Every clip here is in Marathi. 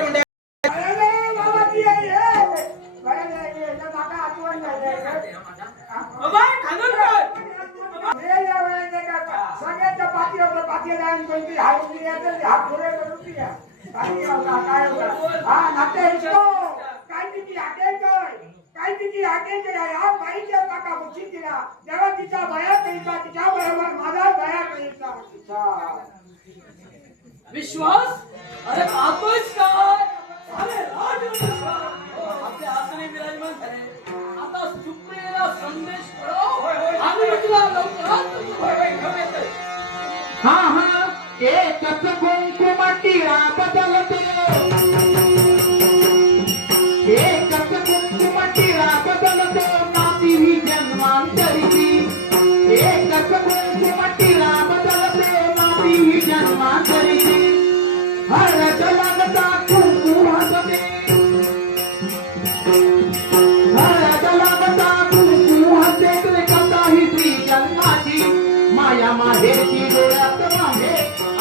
म्हणजे तिच्या बाया कळीचा तिच्या बरोबर माझा बाया कळीचा विश्वास अरे आतोच काय अरे आपल्या आसने विराजमान झाले आता सुप्रियेला संदेश कळव आणि तुला लवकरात हा हा एकच कुंकुमाटी बदलते एकच कुंकुमाटी बदलते नाती ही जन्मांतरी एकच कुंकुमाटी बदलते नाती ही जन्मांतरी हळद लागता कुंकुम हसते हळद लागता कुंकुम हसते कथा ही स्त्री जन्माची माया माहेची डोळ्यात माहे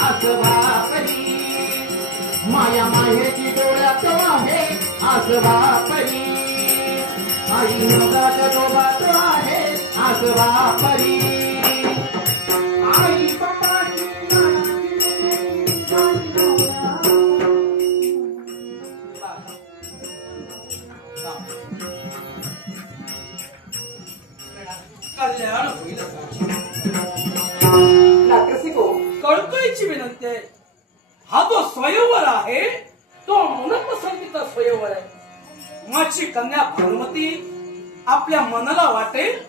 आसवापरी माया माहेची डोळ्यात माहे आसवापरी आई नगात डोबात आहे आसवापरी आई बापाची कल्याण होईल कळकळीची विनंती आहे हा जो स्वयंवर आहे तो मनपसंतीचा स्वयंवर आहे माझी कन्या भानुमती आपल्या मनाला वाटेल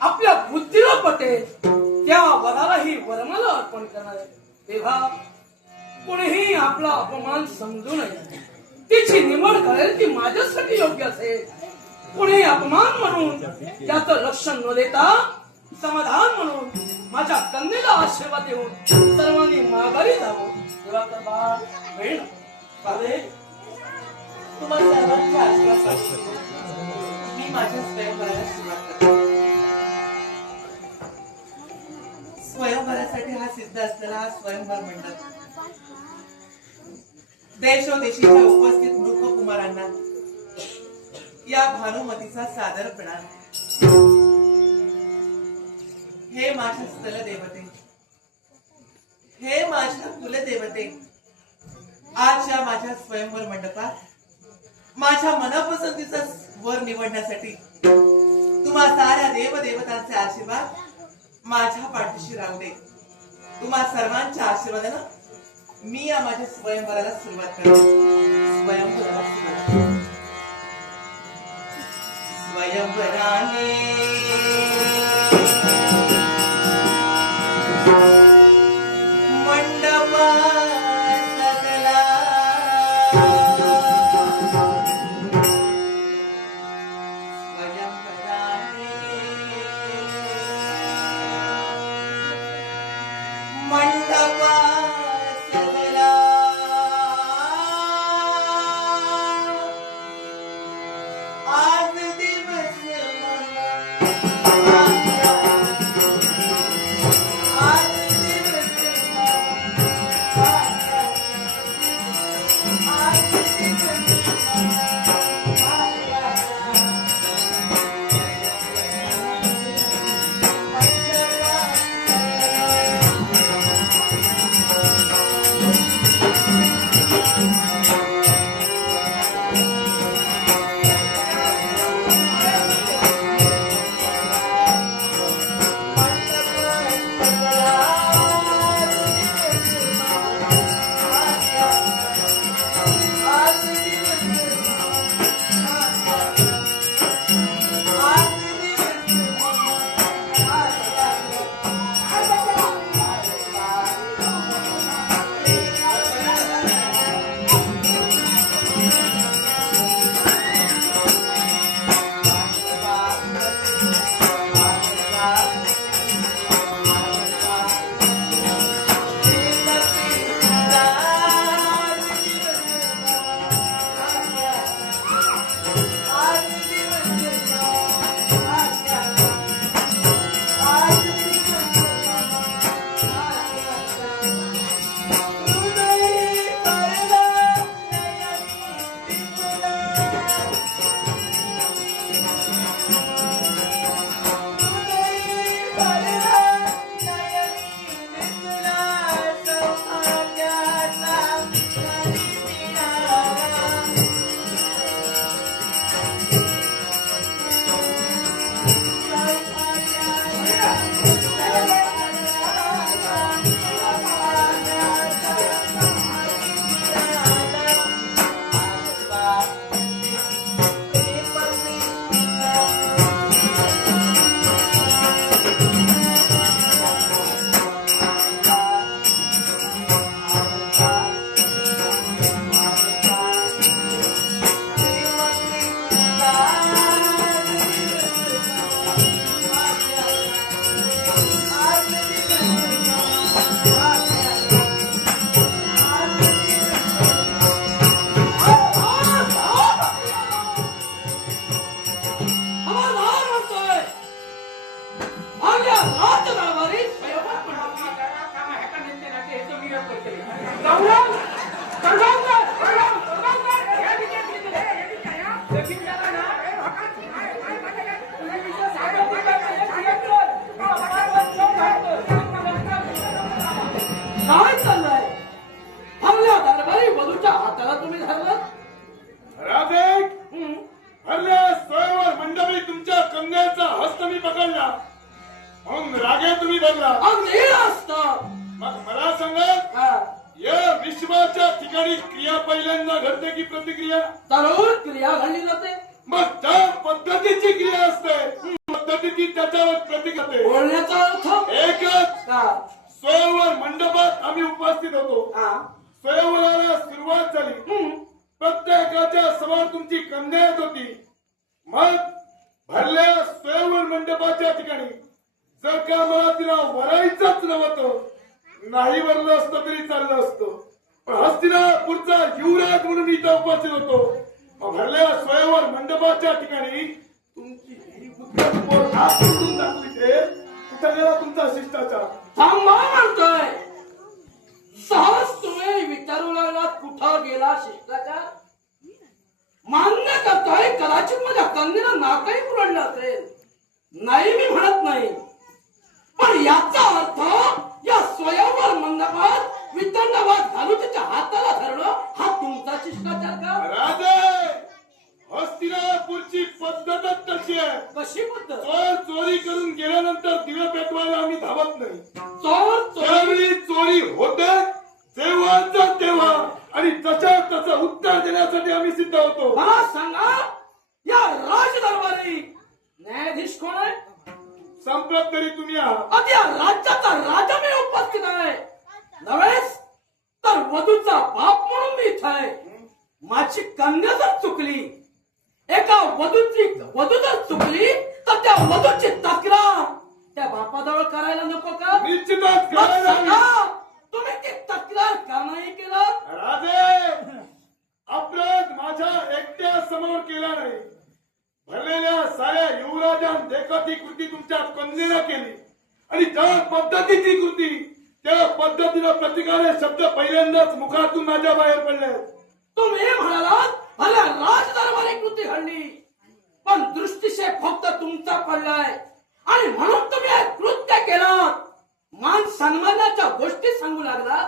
आपल्या बुद्धीला पटेल त्या वरालाही वरमाला अर्पण करणार आहे तेव्हा कोणीही आपला अपमान समजू नये तिची निवड करेल ती माझ्यासाठी योग्य असेल कोणी अपमान म्हणून त्याचं लक्षण न देता समाधान म्हणून माझ्या कन्येला आशीर्वाद देऊन सर्वांनी माघारी जावं तेव्हा तर बाळ वेळ चालेल तुम्हा सर्वांच्या आशीर्वादासाठी मी माझ्या स्वयंवराला सुरुवात करते स्वयंवरासाठी हा सिद्ध असलेला हा स्वयंवर मंडप देशोदेशीच्या उपस्थित मूर्ख कुमारांना या भानुमतीचा सादर प्रणाम हे माझ्या स्थल देवते हे माझ्या कुलदेवते आज या माझ्या स्वयंवर मंडपात माझ्या मनापसंतीचा वर निवडण्यासाठी तुम्हा साऱ्या देवदेवतांचे आशीर्वाद माझ्या पाठीशी राहू दे तुम्हा सर्वांच्या आशीर्वादानं मी या माझ्या स्वयंवराला सुरुवात करते स्वयंवराला सुरुवात स्वयंवराने आज हाताला तुम्ही धरलं? राजे हं. भरल्या स्वयंवर मंडपी तुमच्या कन्याचा हस्त मी पकडला म्हणून रागे तुम्ही बघला. अगदी असतं. मग मला सांगा हा. या विश्वाच्या ठिकाणी क्रिया पहिल्यांदा घडते की प्रतिक्रिया? जरूर क्रिया घडली जाते. मग त्या पद्धतीची क्रिया असते पद्धतीची त्याच्यावर प्रतिक्रिया बोलण्याचा अर्थ एकच. का? स्वयंवर मंडपात आम्ही उपस्थित होतो. हा. स्वयंवराला सुरुवात झाली. हं. प्रत्येकाच्या समोर तुमची कन्या येत होती. मग भरल्या स्वयंवर मंडपाच्या ठिकाणी जर का मला तिला वरायचंच नव्हतं नाही वरलं असतं तरी चाललं असतं पण हस्तिनापुरचा युवराज म्हणून इथं उपस्थित होतो. मग भरल्या स्वयंवर मंडपाच्या ठिकाणी तुमची ही बुद्धत पोर हात सोडून दाखविते. कुठं गेला तुमचा शिष्टाचार? थांबा म्हणतोय. सहज तुम्ही विचारू लागलात कुठं गेला शिष्टाचार? मान्य करतोय कदाचित माझ्या कन्येला नाकही उरडलं असेल. नाही मी म्हणत नाही पण याचा अर्थ या स्वयंवर मंडपात वितंडवाद घालून त्याच्या हाताला धरणं हा तुमचा शिष्टाचार का? राजे हस्तिनापूरची पद्धतच तशी आहे. कशी पद्धत? चोर चोरी करून गेल्यानंतर दिवे पेटवायला आम्ही धावत नाही. चोर चोरी ज्यावेळी चोरी होते तेव्हाच तेव्हा आणि तशा तसं उत्तर देण्यासाठी आम्ही सिद्ध होतो. मला सांगा या राजदरबारी न्यायाधीश कोण आहे? संपत तरी तुम्ही आहात. आता या राज्याचा राजा मी उपस्थित आहे नव्हेच तर वधूचा बाप म्हणून मी इथं आहे. माझी कन्या जर चुकली एका वधू जर चुकली तर त्या वधूची तक्रार त्या बापाजवळ करायला नको का? निश्चितच मग करायला हवी. सांगा, तुम्ही ती तक्रार का नाही केलं? राजे अपराध माझ्या एकट्या समोर केला नाही. भरलेल्या साऱ्या युवराजान देखत ही कृती तुमच्या कन्येला केली आणि ज्या पद्धतीची कृती त्या पद्धतीला प्रतिकारे शब्द पहिल्यांदाच मुखातून माझ्या बाहेर पडले. तुम्ही म्हणालात भल्या राजदरबारी कृती घडली पण दृष्टीशे फक्त तुमचा पडलाय आणि म्हणून तुम्ही हे कृत्य केलं. मान सन्मानाच्या गोष्टी सांगू लागला.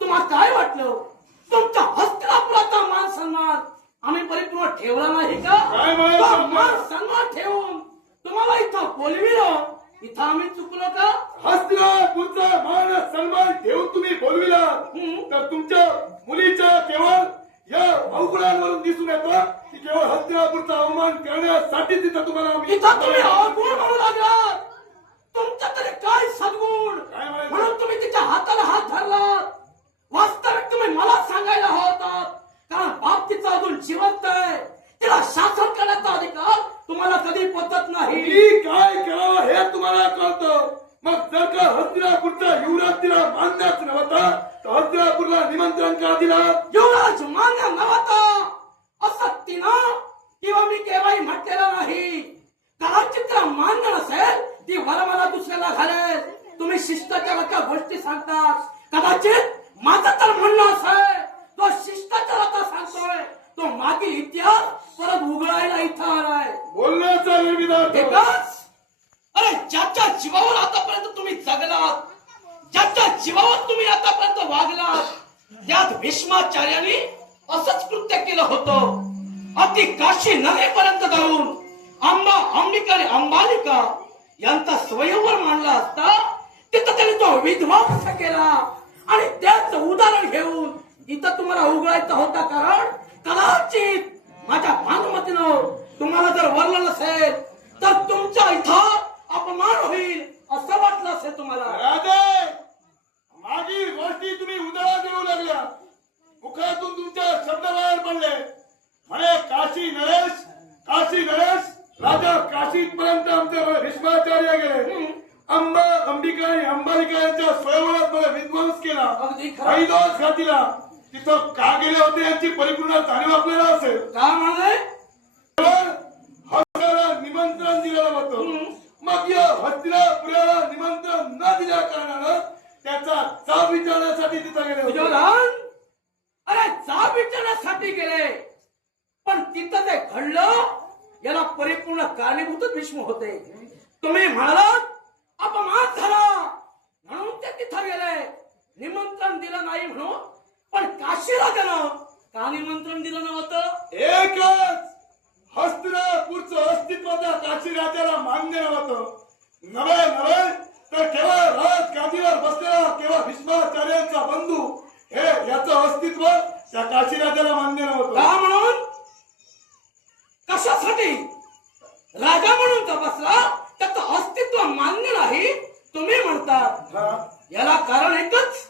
तुम्हाला काय वाटलं तुमच्या हस्तिनापुराचा मान सन्मान आम्ही परिपूर्ण ठेवला नाही का? काय म्हणत तो होता? मान सन्मान ठेवून तुम्हाला इथं बोलविलं. इथं आम्ही चुकलो का? हस्तिनापूरचा मान सन्मान ठेवून तुम्ही बोलविला तर तुमच्या मुलीच्या केवळ या अवगुणांवरून दिसून येतं की केवळ हस्तिनापूरचा अवमान करण्यासाठी तिथं तुम्हाला आम्ही इथं तुम्ही अवगुण म्हणू लागला. तुमचा तरी काय सद्गुण काय म्हणायचं? म्हणून तुम्ही तिच्या हाताला हात धरला. वास्तविक तुम्ही मला सांगायला होतात कारण बाप तिचा अजून जिवंत आहे. तिला शासन करण्याचा अधिकार तुम्हाला कधी पोचत नाही. मी काय करावं हे तुम्हाला कळतं. मग जर का हस्तिनापूरचा युवराज तिला मानण्याच नव्हता तर हस्तिनापूरला निमंत्रण का दिला? युवराज मान्य नव्हता असं तिनं किंवा मी केव्हाही म्हटलेलं नाही. कदाचित तिला मान्य नसेल ती वर मला दुसऱ्याला घालेल. तुम्ही शिष्टाचाराच्या गोष्टी सांगता. कदाचित माझं तर म्हणणं असेल तो शिष्टाचाराचा सांगतोय तो मागील इतिहास परत उघडायला इथं आलाय. बोलण्याचा निर्विधार्थ. एकच अरे ज्याच्या जीवावर आतापर्यंत तुम्ही जगलात ज्याच्या जीवावर तुम्ही आतापर्यंत वागलात त्यात भीष्माचार्यांनी असंच कृत्य केलं होतं. अति काशी नगरीपर्यंत जाऊन अंबिका आणि अंबालिका यांचा स्वयंवर मांडला असता तिथं त्यांनी तो विध्वंस केला आणि त्याच उदाहरण घेऊन इथं तुम्हाला उघडायचा होता. कारण कदाचित माझ्या भानुमतीनं तुम्हाला जर वरलं नसेल तर तुमच्या इथं अपमान होईल असं वाटलं असेल तुम्हाला. राजे मागील गोष्टी तुम्ही उदाहरण देऊ लागल्या. मुखातून तुमच्या शब्द बाहेर पडले. म्हणे काशी नरेश राजा काशीपर्यंत आमच्या भीष्माचार्य गेले. अंबिका आणि अंबालिका यांच्या स्वयंवरात मला विध्वंस केला. अगदी खरं. हैदोस घातीला. तिथं का गेले होते यांची परिपूर्ण जाणीव आपल्याला असेल. का म्हणाले? हस्तिनाला निमंत्रण दिलेलं होतं. मग या हस्तिनापुराला निमंत्रण न दिल्या कारणानं त्याचा जाब विचारण्यासाठी तिथं गेले होते. दुर्योधन अरे जाब विचारण्यासाठी गेले पण तिथं ते घडलं याला परिपूर्ण कारणीभूत भीष्म होते. तुम्ही म्हणालात अपमान झाला म्हणून ते तिथं गेले. निमंत्रण दिलं नाही म्हणून पण काशीला गेलं का निमंत्रण दिलं नव्हतं? एकच हस्तिनापूरचं अस्तित्व त्या काशी राजाला मान्य नव्हतं. नव्हे तर केवळ राजगादीवर बसलेला केवळ भीष्माचार्यांचा बंधू हे याचं अस्तित्व त्या काशी राजाला मान्य नव्हतं. का म्हणून? कशासाठी? राजा म्हणून तपासला त्याचं अस्तित्व मान्य नाही तुम्ही म्हणतात. हा? याला कारण एकच,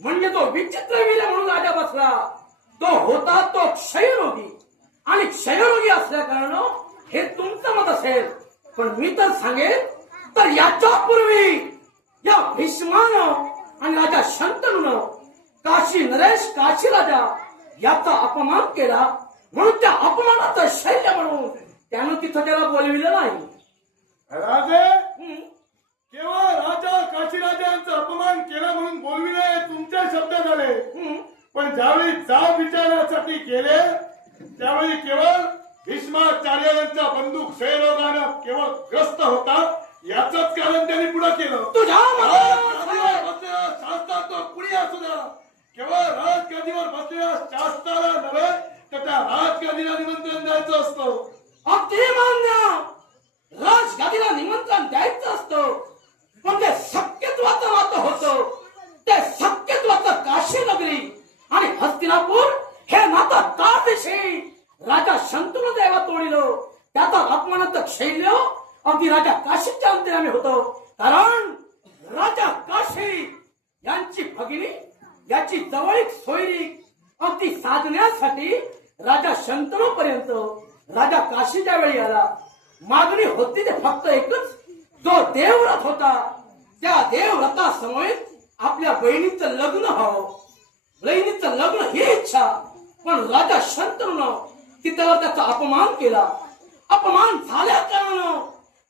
म्हणजे तो विचित्र वीर म्हणून राजा बसला. तो होता तो क्षयरोगी, आणि क्षयरोगी असल्या कारणानं हे तुमचं मत असेल. पण मी तर सांगेन तर याच्या पूर्वी या भीष्मानं आणि राजा शंतनूनं काशी नरेश काशी राजा याचा अपमान केला, म्हणून त्या अपमानाचं शैल्य म्हणून त्यानं तिथं त्याला बोलविलं नाही. राजे हं? केवळ राजा काशीराजांचा अपमान केला म्हणून बोलविले तुमचे शब्द झाले. हं? पण ज्यावेळी जाब विचारण्यासाठी गेले त्यावेळी केवळ भीष्माचार्यांचा बंधू क्षयरोगानं केवळ ग्रस्त होता याच कारण त्यांनी पुढे केलं. तुझ्या राजगादीवर बसलेला शास्त्रा तो कुणी असू द्या, केवळ राजगादीवर बसलेला शास्त्राला नव्हे तर त्या राजगादीला निमंत्रण द्यायचं असतं. अगदी मान्य, राजगादीला निमंत्रण द्यायचं असतं, पण ते शक्यत्वाचं नातं होतं. ते शक्यत्वाचं काशी नगरी आणि हस्तिनापूर हे नातं का दिशे राजा शंतनू देवा तोडिलं. त्याचा अपमानाचं शैल्य अगदी राजा काशीच्या अंतराने होतं. कारण राजा काशी यांची भगिनी याची जवळीक सोयरीक अगदी साधण्यासाठी राजा शंतनू पर्यंत राजा काशीच्या वेळी आला. मागणी होती ते फक्त एकच, जो देवव्रत होता त्या देवव्रतासमोर आपल्या बहिणीचं लग्न व्हावं. बहिणीचं लग्न ही इच्छा, पण राजा शंतनूनं तिथं त्याचा अपमान केला. अपमान झाल्या कारणानं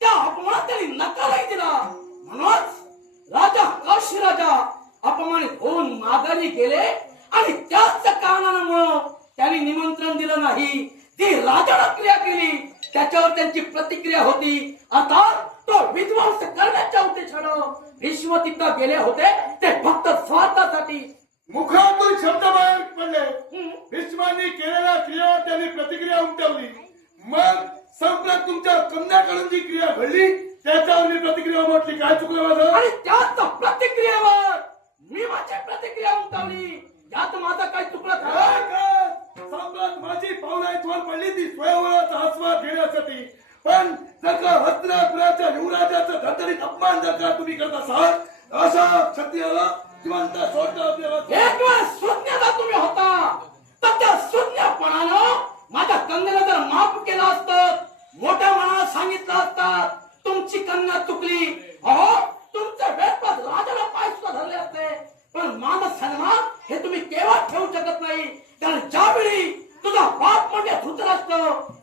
त्या अपमानात त्यांनी नकारही दिला. म्हणूनच राजा काशी राजा अपमानित होऊन माघारी गेले, आणि त्याच कारणामुळं त्यांनी निमंत्रण दिलं नाही. ती राजानं क्रिया केली त्याच्यावर त्यांची प्रतिक्रिया होती. अर्थात तो विध्वंस करण्याच्या उद्देशानं भीष्म तिथं गेले होते ते फक्त स्वार्थासाठी. मुखातून शब्द बाहेर पडले. भीष्मांनी केलेल्या क्रियेवर त्यांनी प्रतिक्रिया उमटवली. मग संप्रत तुमच्या कन्याकडून जी क्रिया घडली त्याच्यावर मी प्रतिक्रिया उमटली. काय चुकलं माझं? आणि त्याच प्रतिक्रियेवर मी माझी प्रतिक्रिया उमटवली. यात माझं काही चुकलं का? सम्राट माझी पावलाईतवर पडली ती स्वयंवराचा आस्वाद घेण्यासाठी. पण जर का हस्तिनापुराच्या युवराजाचा धडधडीत अपमान जर का तुम्ही करत असाल अशा क्षत्रियाला जिवंत सोडता आपल्याला. एक वेळ शून्यता तुम्ही होता, तर त्या शून्यपणानं माझ्या कन्याला जर माफ केलं असतं, मोठ्या मनानं सांगितलं असतं तुमची कन्या चुकली, अहो तुमच्या वेळपात राजाला पाय सुद्धा धरले असते. पण मान सन्मान हे तुम्ही केव्हा ठेवू शकत नाही. कारण ज्यावेळी तुझा बाप म्हणजे धृतराष्ट्र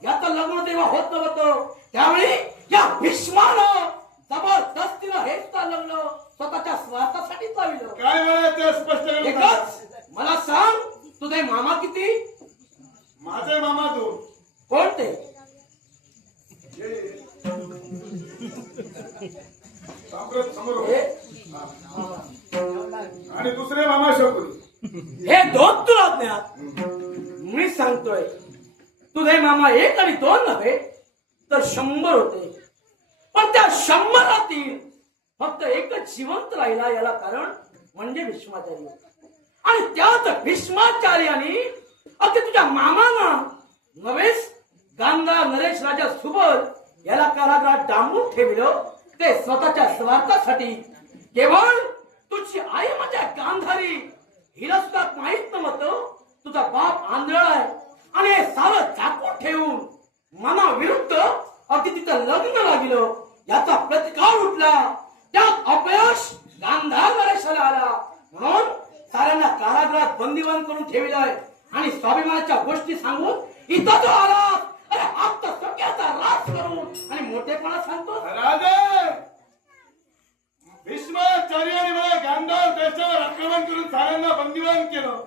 याचं लग्न तेव्हा होत नव्हतं, त्यावेळी या भीष्मानं जबरदस्तीनं हे सुद्धा लग्न स्वतःच्या स्वार्थासाठी चालविलं. काय म्हणायचं स्पष्ट करून सांगा. एकच मला सांग, तुझे मामा किती? माझे मामा दोन. कोणते? सम्राट समोर हे आणि दुसरे मामा शकुनी. हे दोन तुला ज्ञात. मी सांगतोय तुझे मामा एक आणि दोन नव्हे तर 100 होते. पण त्या 100रातील फक्त एकच जिवंत राहिला. याला कारण म्हणजे भीष्माचार्य. आणि त्यात भीष्माचार्याने अगदी तुझ्या मामाना नव्हेच गांधार नरेश राजा सुबल याला कारागृहात डांबून ठेवलं. ते स्वतःच्या स्वार्थासाठी. केवळ तुझी आई म्हणजे गांधारी हिला सुद्धा माहित नव्हतं तुझा बाप आंधळा आहे, आणि हे सारं झाकून ठेवून मनाविरुद्ध अगदी तिथं लग्न लागलं. याचा प्रतिकार उठला. त्यात अपयश गांधार नरेशाला आला. म्हणून साऱ्यांना कारागृहात बंदिवान करून ठेवलंय. आणि स्वाभिमानाच्या गोष्टी सांगून इथं जो आला, अरे आपल्या सगळ्याचा राज करून आणि मोठेपणा सांगतो. राजे भीष्माचार्याने मला गांधार देशावर आक्रमण करून साऱ्यांना बंदिवान केलं.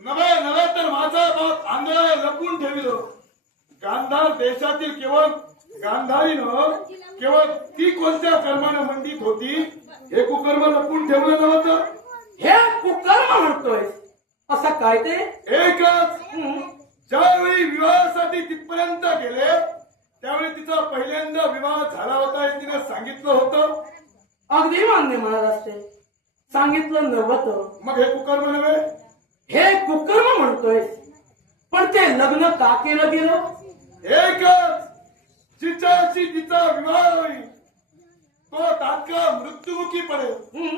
नव्हे तर माझा बाप आंधळा लपवून ठेवलं. गांधार देशातील केवळ गांधारीनं केवळ ती कोणत्या कर्मानं मंडित होती हे कुकर्म लपवून ठेवलं नव्हतं. हे कुकर्म म्हणतोय. असं काय ते एकच हं. ज्यावेळी विवाहासाठी तिथपर्यंत गेले त्यावेळी तिचा पहिल्यांदा विवाह झाला होता हे तिने सांगितलं होतं. अगदी मान्य म्हणाल असते, सांगितलं नव्हतं. मग हे कुकर्म नव्हे. हे कुकर्म म्हणतोय, पण ते लग्न का केलं गेलं? एकच जिच्याशी तिचा विवाह होईल तो तात्काळ मृत्युमुखी पडेल हं.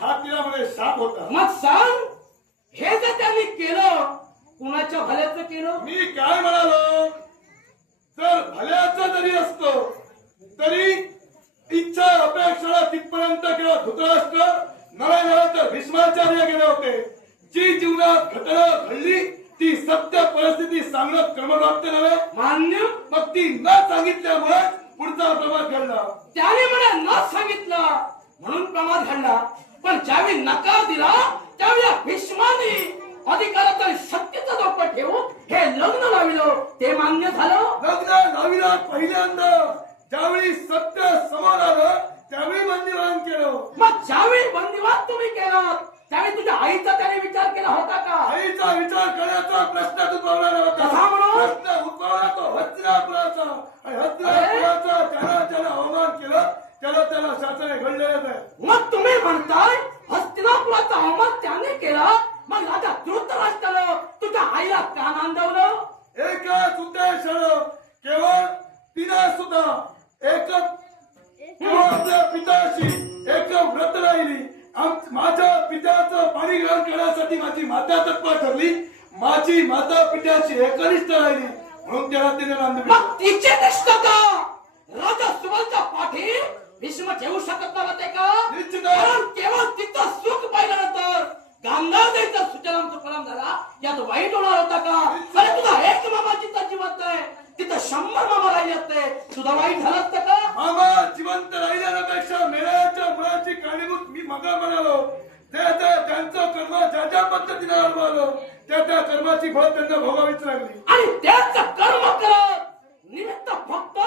हा तिला मध्ये शाप होता. मग सांग, हे जर त्यांनी केलं कुणाच्या भल्याचं केलं? मी काय म्हणालो, जर भल्याचं जरी असतो तरी इच्छा अपेक्षा तिथपर्यंत किंवा धृतराष्ट्र नव्हे तर भीष्माचार्य गेले होते. जी जीवनात घटना घडली ती सत्य परिस्थिती सांगणं क्रमप्राप्त नव्हे. मान्य. मग ती न सांगितल्यामुळे पुढचा प्रमाद घडला. त्याने मला न सांगितलं म्हणून प्रमाद घडला, पण ज्यावेळी नकार दिला त्यावेळी भीष्माने अधिकाराचा शक्तीचा जोपात ठेवून हे लग्न लाविलं. ते मान्य झालं. लग्न लाविला पहिल्यांदा ज्यावेळी सत्य समोर आलं त्यावेळी बंदिवान केलं. मग ज्यावेळी बंदिवान तुम्ही केलात त्यावेळी तुझ्या आईचा त्याने विचार केला होता का? आईचा विचार करण्याचा प्रश्न उद्भवला नव्हता. कसा म्हणून? प्रश्न उद्भवला तो हस्तिनापुराचा. आणि हस्तिनापुराचा ज्याला अवमान केलं त्याला शासने घडलेलं आहे. मग तुम्ही म्हणताय हस्तिनापुराचा अवमान त्याने केला, मग राजा धृतराष्ट्रानं तुझ्या आईला का नांदवलं? एकच उद्देश केवळ तिने सुद्धा एकच केवळ आपल्या पित्याशी एक व्रत राहिली. माझ्या पित्याचं पाणी ग्रहण करण्यासाठी माझी माता तत्पर ठरली. माझी माता पित्याशी एकनिष्ठ राहिली म्हणून त्याला तिने नांदवली. मग तिचे निष्ठता राजा सुबलच्या पाठी भीष्म ठेवू शकत नव्हते का? निश्चितच. कारण केवळ तिथं सुख पाहिल्यानंतर गांधार द्यायचा सुचनांचा परिणाम झाला, यात वाईट होणार होता का? अरे तुझा एक मामा जिथं जिवंत आहे तिथं 100 मामा राहिले असते, तुझा वाईट झालं असतं का? मामा जिवंत राहिल्यापेक्षा मेल्याच्या मुलाची कारणीभूत मी मगा म्हणालो. त्यांचं कर्म ज्या पद्धतीने अनुभवलं त्या कर्माची फळ त्यांना भोगावीच लागली. आणि त्याचं कर्म करत निमित्त फक्त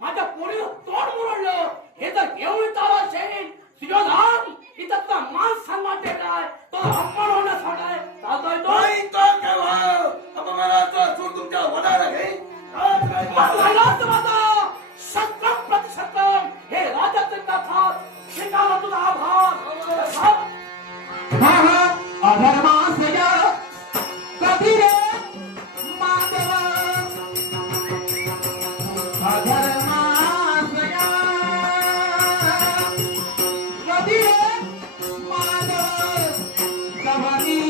माझ्या पोरीनं तोंड मुरडलं हे जर घेऊन चालू असेल सुयोधन इथं तुझा मान सन्मान टेकलाय, तो अपमान होण्यासाठी चालतोय तो. नाही तो केव्हा अपमानाचा सूर तुमच्या वडाला घेईन. शतकम प्रतिशतकम हे राजाचे कथा शिकाला तुझा आभार. अधर्मासया कधी रे माधव अधर्मासया कधी रे माधव कवनी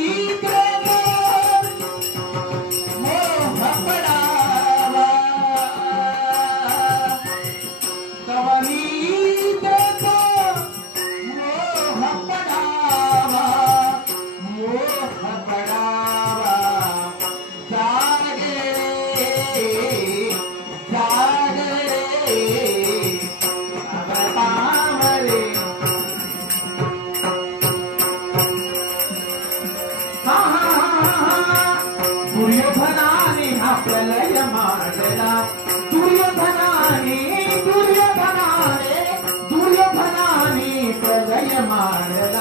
मोह पडावा कवनी दुर्योधनाने हा प्रलय मांडला. दुर्योधनाने प्रलय मांडला.